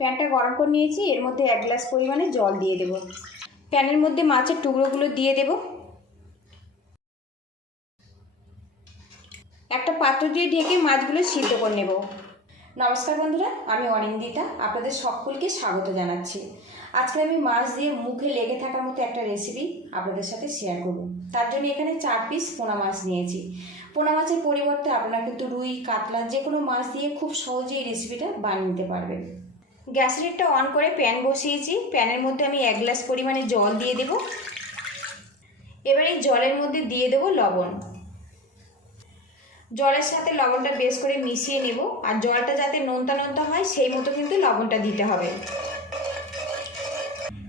প্যানটা গরম করে নিয়েছি, এর মধ্যে এক গ্লাস পরিমাণে জল দিয়ে দেব। প্যানের মধ্যে মাছের টুকরোগুলো দিয়ে দেব। একটা পাত্র দিয়ে ঢেকে মাছগুলো সিদ্ধ করে নেব। নমস্কার বন্ধুরা, আমি অনিন্দিতা, আপনাদের সকলকে স্বাগত জানাচ্ছি। আজকে আমি মাছ দিয়ে মুখে লেগে থাকার মতো একটা রেসিপি আপনাদের সাথে শেয়ার করব। তার জন্য এখানে চার পিস পোনা মাছ নিয়েছি। পোনা মাছের পরিবর্তে আপনারা কিন্তু রুই, কাতলা যে কোনো মাছ দিয়ে খুব সহজেই রেসিপিটা বানিয়ে নিতে পারবেন। গ্যাস রেটটা অন করে প্যান বসিয়েছি। প্যানের মধ্যে আমি এক গ্লাস পরিমাণে জল দিয়ে দেব। এবার এই জলের মধ্যে দিয়ে দেব লবণ। জলের সাথে লবণটা বেশ করে মিশিয়ে নেব। আর জলটা যাতে নোনতা নোনতা হয়, সেই মতো কিন্তু লবণটা দিতে হবে।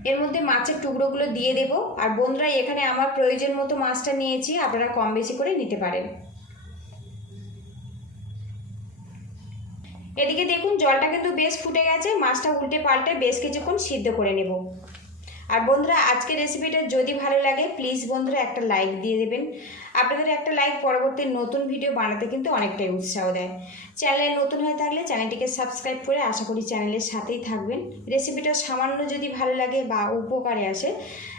এর মধ্যে মাছের টুকরোগুলো দিয়ে দেব। আর বন্ধুরা, এখানে আমার প্রয়োজন মতো মাছটা নিয়েছি। আপনারা কম বেশি করে নিতে পারেন। এদিকে দেখুন, জলটা কিন্তু বেশ ফুটে গেছে। মাছটা উল্টে পাল্টে বেশ কিছুক্ষণ সিদ্ধ করে নেব। আর বন্ধুরা, আজকের রেসিপিটা যদি ভালো লাগে প্লিজ বন্ধুরা একটা লাইক দিয়ে দেবেন। আপনাদের একটা লাইক পরবর্তী নতুন ভিডিও বানাতে কিন্তু অনেকটাই উৎসাহ দেয়। চ্যানেলে নতুন হয়ে থাকলে চ্যানেলটিকে সাবস্ক্রাইব করে আশা করি চ্যানেলের সাথেই থাকবেন। রেসিপিটা সামান্য যদি ভালো লাগে বা উপকারে আসে,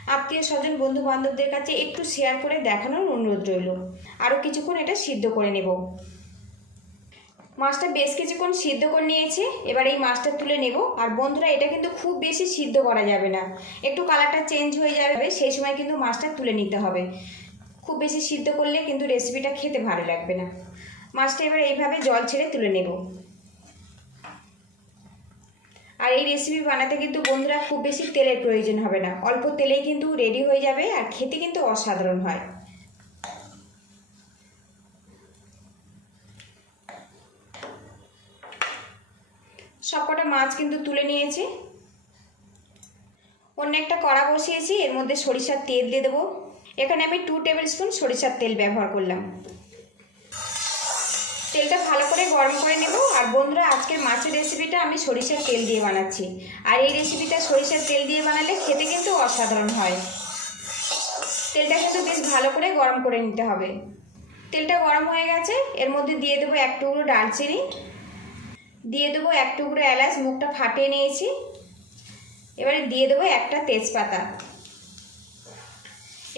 আত্মীয় স্বজন বন্ধু বান্ধবদের কাছে একটু শেয়ার করে দেখানোর অনুরোধ রইল। আরও কিছুক্ষণ এটা সিদ্ধ করে নেব। মাছটা বেশ কিছুক্ষণ সিদ্ধ করে নিয়েছি। এবার এই মাছটা তুলে নেব। আর বন্ধুরা, এটা কিন্তু খুব বেশি সিদ্ধ করা যাবে না। একটু কালারটা চেঞ্জ হয়ে যাবে। সেই সময় কিন্তু মাছটা তুলে নিতে হবে। খুব বেশি সিদ্ধ করলে কিন্তু রেসিপিটা খেতে ভালো লাগবে না। মাছটা এবার এইভাবে জল ছেড়ে তুলে নেব। আর এই রেসিপি বানাতে কিন্তু বন্ধুরা খুব বেশি তেলের প্রয়োজন হবে না। অল্প তেলেই কিন্তু রেডি হয়ে যাবে। আর খেতে কিন্তু অসাধারণ হয়। সবকটা মাছ কিন্তু তুলে নিয়েছি। অন্য একটা কড়া বসিয়েছি, এর মধ্যে সরিষার তেল দিয়ে দেবো। এখানে আমি টু টেবিল স্পুন সরিষার তেল ব্যবহার করলাম। তেলটা ভালো করে গরম করে নেব। আর বন্ধুরা, আজকের মাছের রেসিপিটা আমি সরিষার তেল দিয়ে বানাচ্ছি। আর এই রেসিপিটা সরিষার তেল দিয়ে বানালে খেতে কিন্তু অসাধারণ হয়। তেলটা কিন্তু বেশ ভালো করে গরম করে নিতে হবে। তেলটা গরম হয়ে গেছে। এর মধ্যে দিয়ে দেবো এক টুকরো ডালচিনি। দিয়ে দেবো এক টুকরো এলাচ, মুখটা ফাটিয়ে নিয়েছি। এবারে দিয়ে দেবো একটা তেজপাতা।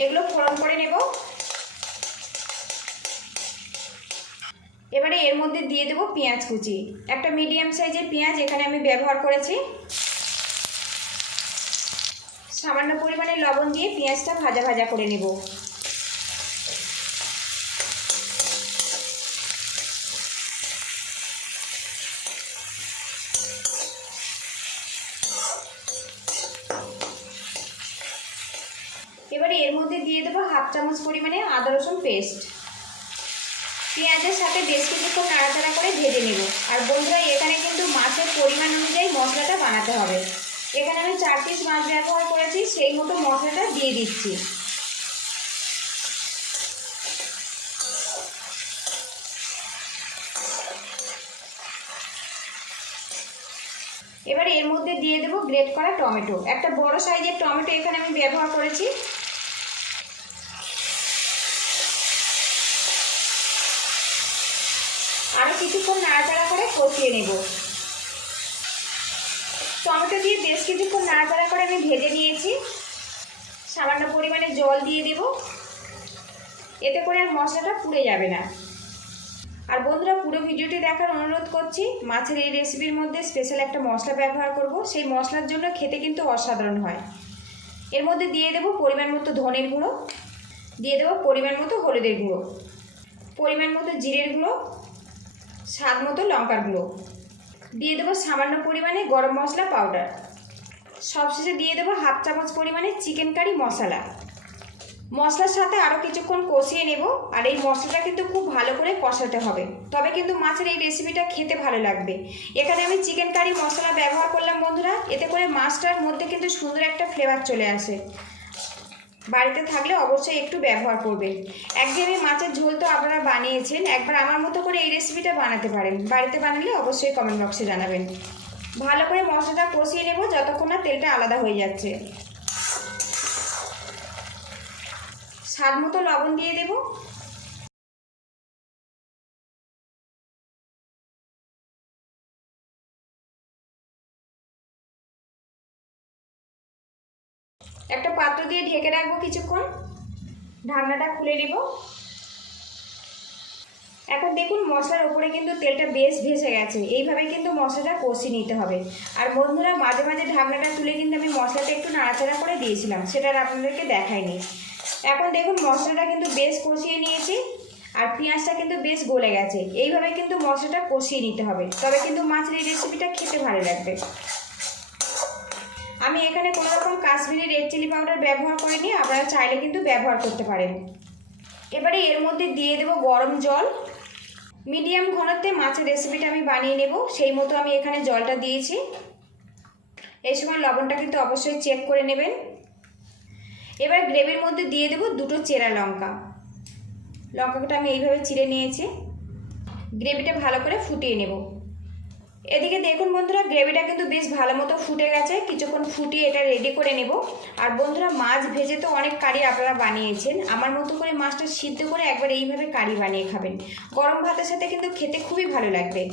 এগুলো ফোড়ন করে নেব। এবারে এর মধ্যে দিয়ে দেবো পেঁয়াজ কুচি। একটা মিডিয়াম সাইজের পেঁয়াজ এখানে আমি ব্যবহার করেছি। সামান্য পরিমাণে লবণ দিয়ে পেঁয়াজটা ভাজা ভাজা করে নেব এবারে এর মধ্যে দিয়ে দেবো হাফ চামচ পরিমাণে আদা রসুন পেস্ট পেঁয়াজের সাথে বেশ কিছুক্ষণ নাড়াচাড়া করে ভেজে নেব। আর বন্ধুরা, এখানে কিন্তু মাছের পরিমাণ অনুযায়ী মশলাটা বানাতে হবে। এখানে আমি চার পিস মাছ ব্যবহার করেছি, সেই মতো মশলাটা দিয়ে দিচ্ছি। এবার এর মধ্যে দিয়ে দেবো গ্রেট করা টমেটো। একটা বড় সাইজের টমেটো এখানে আমি ব্যবহার করেছি আরও কিছুক্ষণ নাড়াচাড়া করে কষিয়ে নেব। টমেটো দিয়ে বেশ কিছুক্ষণ নাড়াচাড়া করে আমি ভেজে নিয়েছি। সামান্য পরিমাণে জল দিয়ে দেব। এতে করে আর মশলাটা পুড়ে যাবে না। আর বন্ধুরা, পুরো ভিডিওটি দেখার অনুরোধ করছি, মাছের এই রেসিপির মধ্যে স্পেশাল একটা মশলা ব্যবহার করব। সেই মশলার জন্য খেতে কিন্তু অসাধারণ হয়। এর মধ্যে দিয়ে দেবো পরিমাণ মতো ধনের গুঁড়ো, দিয়ে দেবো পরিমাণ মতো হলুদের গুঁড়ো, পরিমাণ মতো জিরের গুঁড়ো স্বাদ মতো লঙ্কার গুঁড়ো। দিয়ে দেবো সামান্য পরিমাণে গরম মশলা পাউডার সবশেষে দিয়ে দেবো হাফ চামচ পরিমাণে চিকেন কারি মশলা। মশলার সাথে আরও কিছুক্ষণ কষিয়ে নেব, আর এই মশলাটা কিন্তু খুব ভালো করে কষাতে হবে। তবে কিন্তু মাছের এই রেসিপিটা খেতে ভালো লাগবে। এখানে আমি চিকেন কারি মশলা ব্যবহার করলাম, বন্ধুরা। এতে করে মাছটার মধ্যে কিন্তু সুন্দর একটা ফ্লেভার চলে আসে। বাড়িতে থাকলে অবশ্যই একটু ব্যবহার করবেন। একঘেয়েমি মাছের ঝোল তো আপনারা বানিয়েছেন, একবার আমার মতো করে এই রেসিপিটা বানাতে পারেন। বাড়িতে বানালে অবশ্যই কমেন্ট বক্সে জানাবেন। ভালো করে মশলাটা কষিয়ে নেব যতক্ষণ না তেলটা আলাদা হয়ে যাচ্ছে। স্বাদ মতো লবণ দিয়ে দেবো। একটা পাত্র দিয়ে ঢেকে রাখব কিছুক্ষণ। ঢাকনাটা খুলে নেব। এখন দেখুন মশলার উপরে কিন্তু তেলটা বেশ ভেসে গেছে। এইভাবে কিন্তু মশলাটা কষিয়ে নিতে হবে। আর বন্ধুরা, মাঝে মাঝে ঢাকনাটা তুলে কিন্তু আমি মশলাটা একটু নাড়াচাড়া করে দিয়েছিলাম। সেটা আপনাদেরকে দেখাইনি। এখন দেখুন মশলাটা কিন্তু বেশ কষিয়ে নিয়েছি। আর পেঁয়াজটা কিন্তু বেশ গলে গেছে। এইভাবে কিন্তু মশলাটা কষিয়ে নিতে হবে। তবে কিন্তু মাছের এই রেসিপিটা খেতে ভালো লাগবে। আমি এখানে কোনো রকম কাশ্মীরি রেড চিলি পাউডার ব্যবহার করিনি, আপনারা চাইলে কিন্তু ব্যবহার করতে পারেন। এবারে এর মধ্যে দিয়ে দেবো গরম জল। মিডিয়াম ঘনত্বে মাছের রেসিপিটা আমি বানিয়ে নেব, সেই মতো আমি এখানে জলটা দিয়েছি। এই সময় লবণটা কিন্তু অবশ্যই চেক করে নেবেন। এবার গ্রেভির মধ্যে দিয়ে দেবো দুটো চেরা লঙ্কা। লঙ্কাটা আমি এইভাবে চিড়ে নিয়েছি। গ্রেভিটা ভালো করে ফুটিয়ে নেব। এদিকে দেখুন বন্ধুরা গ্রেভিটা কিন্তু বেশ ভালো মতো ফুটে গেছে। কিছুক্ষণ ফুটিয়ে এটা রেডি করে নেব। আর বন্ধুরা, মাছ ভেজে তো অনেক কারি আপনারা বানিয়েছেন। আমার মতো করে মাছটা সিদ্ধ করে একবার এইভাবে কারি বানিয়ে খাবেন। গরম ভাতের সাথে কিন্তু খেতে খুবই ভালো লাগবে।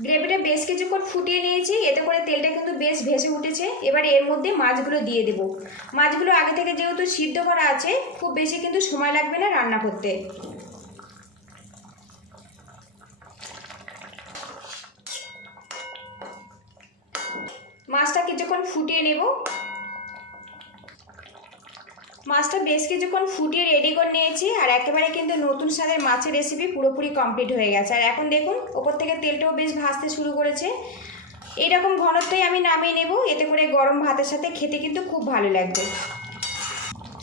গ্রেভিটা বেশ কিছুক্ষণ ফুটিয়ে নিয়েছি। এতে করে তেলটা কিন্তু বেশ ভেসে উঠেছে। এবার এর মধ্যে মাছগুলো দিয়ে দেব। মাছগুলো আগে থেকে যেহেতু সিদ্ধ করা আছে, খুব বেশি কিন্তু সময় লাগবে না রান্না করতে। মাছটা কিছুক্ষণ ফুটিয়ে নেব, মাছটা বেশ কিছুক্ষণ ফুটিয়ে রেডি করে নিয়েছি আর একেবারে কিন্তু নতুন স্বাদের মাছের রেসিপি পুরোপুরি কমপ্লিট হয়ে গেছে। আর এখন দেখুন, ওপর থেকে তেলটাও বেশ ভাজতে শুরু করেছে। এইরকম ঘনত্বই আমি নামিয়ে নেব, এতে করে গরম ভাতের সাথে খেতে কিন্তু খুব ভালো লাগবে।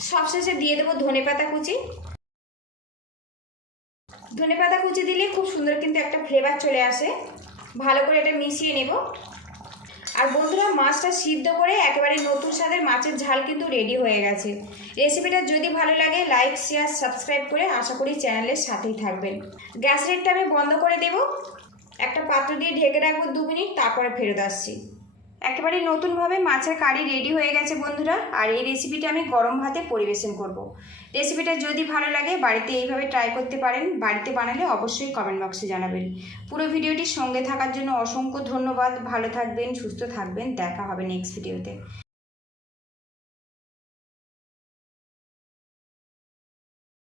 সবশেষে দিয়ে দেবো ধনে পাতা কুচি। ধনে পাতা কুচি দিলে খুব সুন্দর কিন্তু একটা ফ্লেভার চলে আসে। ভালো করে এটা মিশিয়ে নেব। আর বন্ধুরা, মাছটা সিদ্ধ করে একেবারে নতুন স্বাদের মাছের ঝাল কিন্তু রেডি হয়ে গেছে। রেসিপিটা যদি ভালো লাগে লাইক শেয়ার সাবস্ক্রাইব করে আশা করি চ্যানেলের সাথেই থাকবেন। গ্যাস রেটটা আমি বন্ধ করে দেব। একটা পাত্র দিয়ে ঢেকে রাখব দু মিনিট, তারপরে ফেরত আসছি। একেবারে নতুনভাবে মাছের কারি রেডি হয়ে গেছে বন্ধুরা। আর এই রেসিপিটা আমি গরম ভাতে পরিবেশন করব। রেসিপিটা যদি ভালো লাগে, বাড়িতে এইভাবে ট্রাই করতে পারেন। বাড়িতে বানালে অবশ্যই কমেন্ট বক্সে জানাবেন। পুরো ভিডিওটির সঙ্গে থাকার জন্য অসংখ্য ধন্যবাদ। ভালো থাকবেন, সুস্থ থাকবেন। দেখা হবে নেক্সট ভিডিওতে